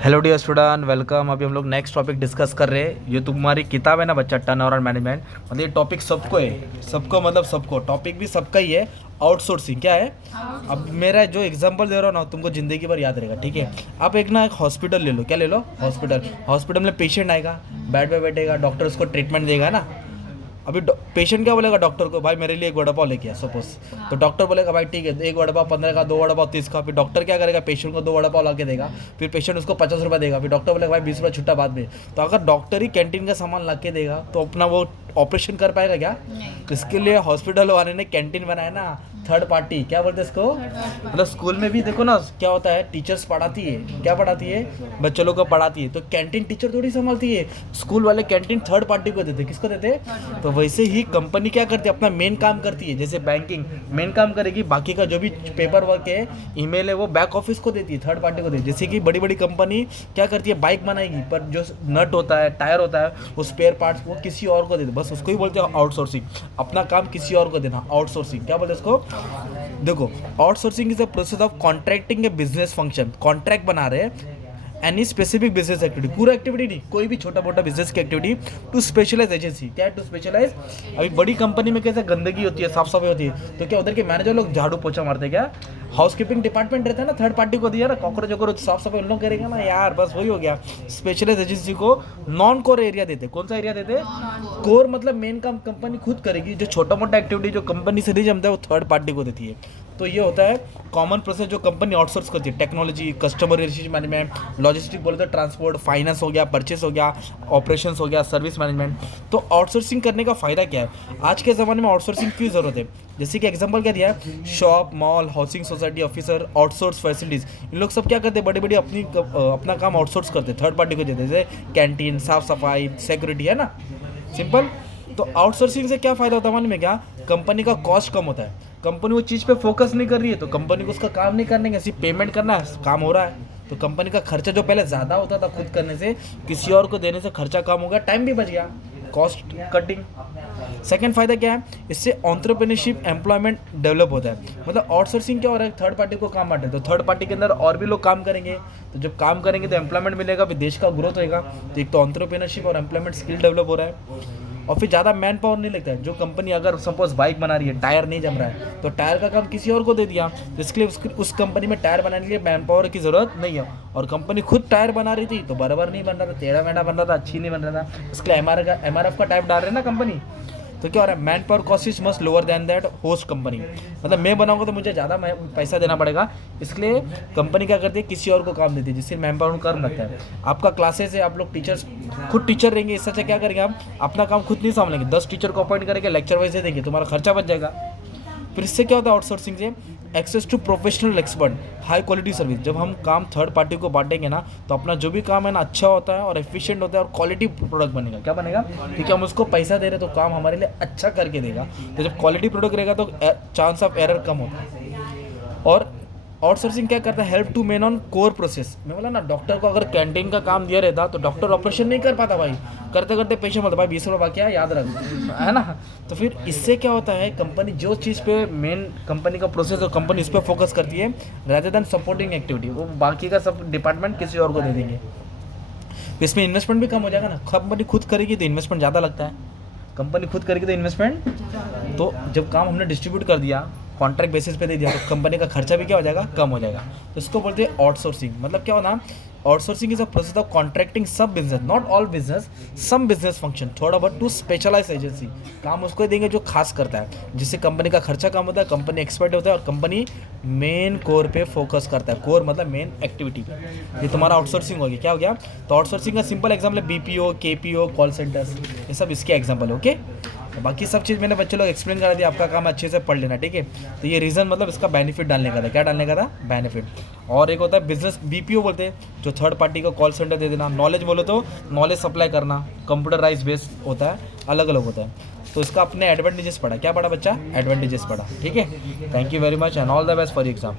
Hello dear student, welcome. अभी हम लोग नेक्स्ट टॉपिक डिस्कस कर रहे हैं। ये तुम्हारी किताब है ना बच्चा, टर्नओवर एंड मैनेजमेंट। मतलब ये टॉपिक सबको है, सबको मतलब सबको, टॉपिक भी सबका ही है। आउटसोर्सिंग क्या है? अब मेरा जो एग्जांपल दे रहा हूँ ना, तुमको जिंदगी भर याद रहेगा, ठीक है। आप एक ना एक हॉस्पिटल ले लो, क्या ले लो? हॉस्पिटल। हॉस्पिटल में पेशेंट आएगा, बेड पे बैठेगा, डॉक्टर उसको ट्रीटमेंट देगा ना। अभी पेशेंट क्या बोलेगा डॉक्टर को? भाई मेरे लिए एक वड़ा पाव लेके आ, सपोज। तो डॉक्टर बोलेगा भाई ठीक है, एक वड़ा पाव 15 का, दो वड़ा पाव 30 का। फिर डॉक्टर क्या करेगा? पेशेंट को दो वड़ा पाव ला के देगा। फिर पेशेंट उसको 50 रुपये देगा। फिर डॉक्टर बोलेगा भाई 20 रुपये छुट्टा बाद में। तो अगर डॉक्टर ही कैंटीन का सामान ला के देगा तो अपना वो ऑपरेशन कर पाएगा क्या? तो इसके लिए हॉस्पिटल वाले ने कैंटीन बनाया ना, थर्ड पार्टी। क्या बोलते हैं इसको? मतलब स्कूल में भी देखो ना क्या होता है, टीचर्स पढ़ाती है, क्या पढ़ाती है? बच्चों लोग को पढ़ाती है। तो कैंटीन टीचर थोड़ी संभालती है, स्कूल वाले कैंटीन थर्ड पार्टी को देते। किसको देते? तो वैसे ही कंपनी क्या करती है, अपना मेन काम करती है। जैसे बैंकिंग मेन काम करेगी, बाकी का जो भी पेपर वर्क है, ईमेल है, वो बैक ऑफिस को देती है, थर्ड पार्टी को देती है। जैसे कि बड़ी बड़ी कंपनी क्या करती है, बाइक बनाएगी, पर जो नट होता है, टायर होता है, वो स्पेयर पार्ट्स वो किसी और को देते, बस उसको ही बोलते हैं आउटसोर्सिंग। अपना काम किसी और को देना, आउटसोर्सिंग। क्या बोलते हैं इसको? देखो, outsourcing is a process of contracting A business function. Contract बना रहे हैं एनी स्पेसिफिक बिजनेस एक्टिविटी, पूरा एक्टिविटी नहीं, कोई भी छोटा मोटा बिजनेस की एक्टिविटी, टू स्पेशलाइज एजेंसी। क्या है? To specialize. अभी बड़ी कंपनी में कैसे गंदगी होती है, साफ सफाई होती है, तो क्या उधर के मैनेजर लोग झाड़ू पोछा मारते हैं क्या? हाउसकीपिंग डिपार्टमेंट रहता है ना, थर्ड पार्टी को दिया ना, कॉकरोच वॉकरोच साफ सफाई उन लोग करेंगे ना यार, बस वही हो गया। स्पेशलाइज एजेंसी को नॉन कोर एरिया देते। कौन सा एरिया देते? कोर मतलब मेन काम कंपनी खुद करेगी, जो छोटा मोटा एक्टिविटी जो कंपनी से नहीं जमता है वो थर्ड पार्टी को देती है। तो ये होता है कॉमन प्रोसेस जो कंपनी आउटसोर्स करती है। Technology, customer relationship management, logistic बोले तो ट्रांसपोर्ट, फाइनेंस हो गया, परचेस हो गया, ऑपरेशंस हो गया, सर्विस मैनेजमेंट। तो आउटसोर्सिंग करने का फ़ायदा क्या है? आज के ज़माने में आउटसोर्सिंग की ज़रूरत है? जैसे कि एग्जांपल क्या दिया है, shop, mall, housing society, officer, outsource facilities. इन लोग सब क्या करते हैं, बड़ी बड़ी अपना काम आउटसोर्स करते हैं, थर्ड पार्टी को देते हैं। जैसे कैंटीन, साफ सफाई, सिक्योरिटी, है ना, सिंपल। तो आउटसोर्सिंग से क्या फ़ायदा होता है मालूम है क्या? कंपनी का कॉस्ट कम होता है। कंपनी वो चीज़ पे फोकस नहीं कर रही है, तो कंपनी को उसका काम नहीं करने का, सिर्फ पेमेंट करना है, काम हो रहा है। तो कंपनी का खर्चा जो पहले ज़्यादा होता था खुद करने से, किसी और को देने से खर्चा कम हो गया, टाइम भी बच गया, कॉस्ट कटिंग। सेकेंड फ़ायदा क्या है? इससे एंटरप्रेन्योरशिप, एम्प्लॉयमेंट डेवलप होता है। मतलब आउटसोर्सिंग क्या हो रहा है, थर्ड पार्टी को काम बांटे, तो थर्ड पार्टी के अंदर और भी लोग काम करेंगे। तो जब काम करेंगे तो एम्प्लॉयमेंट मिलेगा, फिर देश का ग्रोथ होएगा। तो एक तो एंटरप्रेन्योरशिप और एम्प्लॉयमेंट स्किल डेवलप हो रहा है, और फिर ज़्यादा मैन पावर नहीं लगता है। जो कंपनी अगर सपोज बाइक बना रही है, टायर नहीं जम रहा है, तो टायर का काम किसी और को दे दिया, तो इसके लिए उस कंपनी में टायर बनाने के लिए मैन पावर की ज़रूरत नहीं है। और कंपनी खुद टायर बना रही थी तो बराबर नहीं बन रहा था, टेढ़ा मेढ़ा बन रहा था, अच्छी नहीं बन रहा था, इसके लिए एमआरएफ का टाइप डाल रहे हैं ना कंपनी। तो क्या हो रहा है, man power cost is must lower than that host company. मतलब मैं बनाऊंगा तो मुझे ज़्यादा पैसा देना पड़ेगा, इसलिए कंपनी क्या करती है, किसी और को काम देती है, जिससे मैन पावर कम लगता है। आपका क्लासेस है, आप लोग टीचर्स खुद टीचर रहेंगे, इससे अच्छा क्या करेंगे, आप अपना काम खुद नहीं संभालेंगे, 10 टीचर को अपॉइंट करेंगे, लेक्चर वाइज दे देंगे, तुम्हारा खर्चा बच जाएगा। फिर इससे क्या होता है आउटसोर्सिंग से? Access to professional expert, high quality service. जब हम काम थर्ड पार्टी को बांटेंगे ना, तो अपना जो भी काम है ना अच्छा होता है और एफिशिएंट होता है और क्वालिटी प्रोडक्ट बनेगा। क्या बनेगा? क्योंकि हम उसको पैसा दे रहे हैं तो काम हमारे लिए अच्छा करके देगा। तो जब क्वालिटी प्रोडक्ट रहेगा तो चांस ऑफ एरर कम होता है। और आउटसोर्सिंग क्या करता है, help to main on core process. मैं बोला ना, डॉक्टर को अगर कैंटीन का काम दिया रहता तो डॉक्टर ऑपरेशन नहीं कर पाता भाई, करते करते पेशेंट बोलता भाई 20 रुपये बाकी है, याद रख, है ना। तो फिर इससे क्या होता है, कंपनी जो चीज़ पे मेन कंपनी का प्रोसेस और कंपनी इस पर फोकस करती है, रादर देन सपोर्टिंग एक्टिविटी, वो बाकी का सब डिपार्टमेंट किसी और को दे देंगे। तो इसमें इन्वेस्टमेंट भी कम हो जाएगा ना, कंपनी खुद करेगी तो इन्वेस्टमेंट ज़्यादा लगता है, कंपनी खुद करेगी तो इन्वेस्टमेंट। तो जब काम हमने डिस्ट्रीब्यूट कर दिया, कॉन्ट्रैक्ट बेसिस पे दे दिया, तो कंपनी का खर्चा भी क्या हो जाएगा, कम हो जाएगा। तो इसको बोलते हैं आउटसोर्सिंग। मतलब क्या होना, outsourcing is a process of contracting सब business, not all business, some business function, थोड़ा बहुत टू स्पेशलाइज एजेंसी। काम उसको देंगे जो खास करता है, जिससे कंपनी का खर्चा कम होता है, कंपनी एक्सपर्ट होता है और कंपनी मेन कोर पे फोकस करता है। कोर मतलब मेन एक्टिविटी पे। ये तुम्हारा आउटसोर्सिंग हो गया। क्या हो गया? तो आउटसोर्सिंग का सिंपल एग्जाम्पल है बीपीओ, केपीओ, कॉल सेंटर्स, ये सब इसके एग्जाम्पल है। ओके, तो बाकी सब चीज़ मैंने बच्चे लोग एक्सप्लेन करा दिया, आपका काम अच्छे से पढ़ लेना, ठीक है। तो ये रीज़न मतलब इसका बेनिफिट डालने का था। क्या डालने का था? बेनिफिट। और एक होता है बिजनेस, बीपीओ बोलते हैं, जो थर्ड पार्टी को कॉल सेंटर दे देना। नॉलेज बोलो तो नॉलेज सप्लाई करना, कंप्यूटराइज बेस्ड होता है, अलग अलग होता है। तो इसका अपने एडवांटेजेस पढ़ा। क्या पढ़ा बच्चा? एडवांटेजेस पढ़ा, ठीक है। Thank you very much and all the best for exam.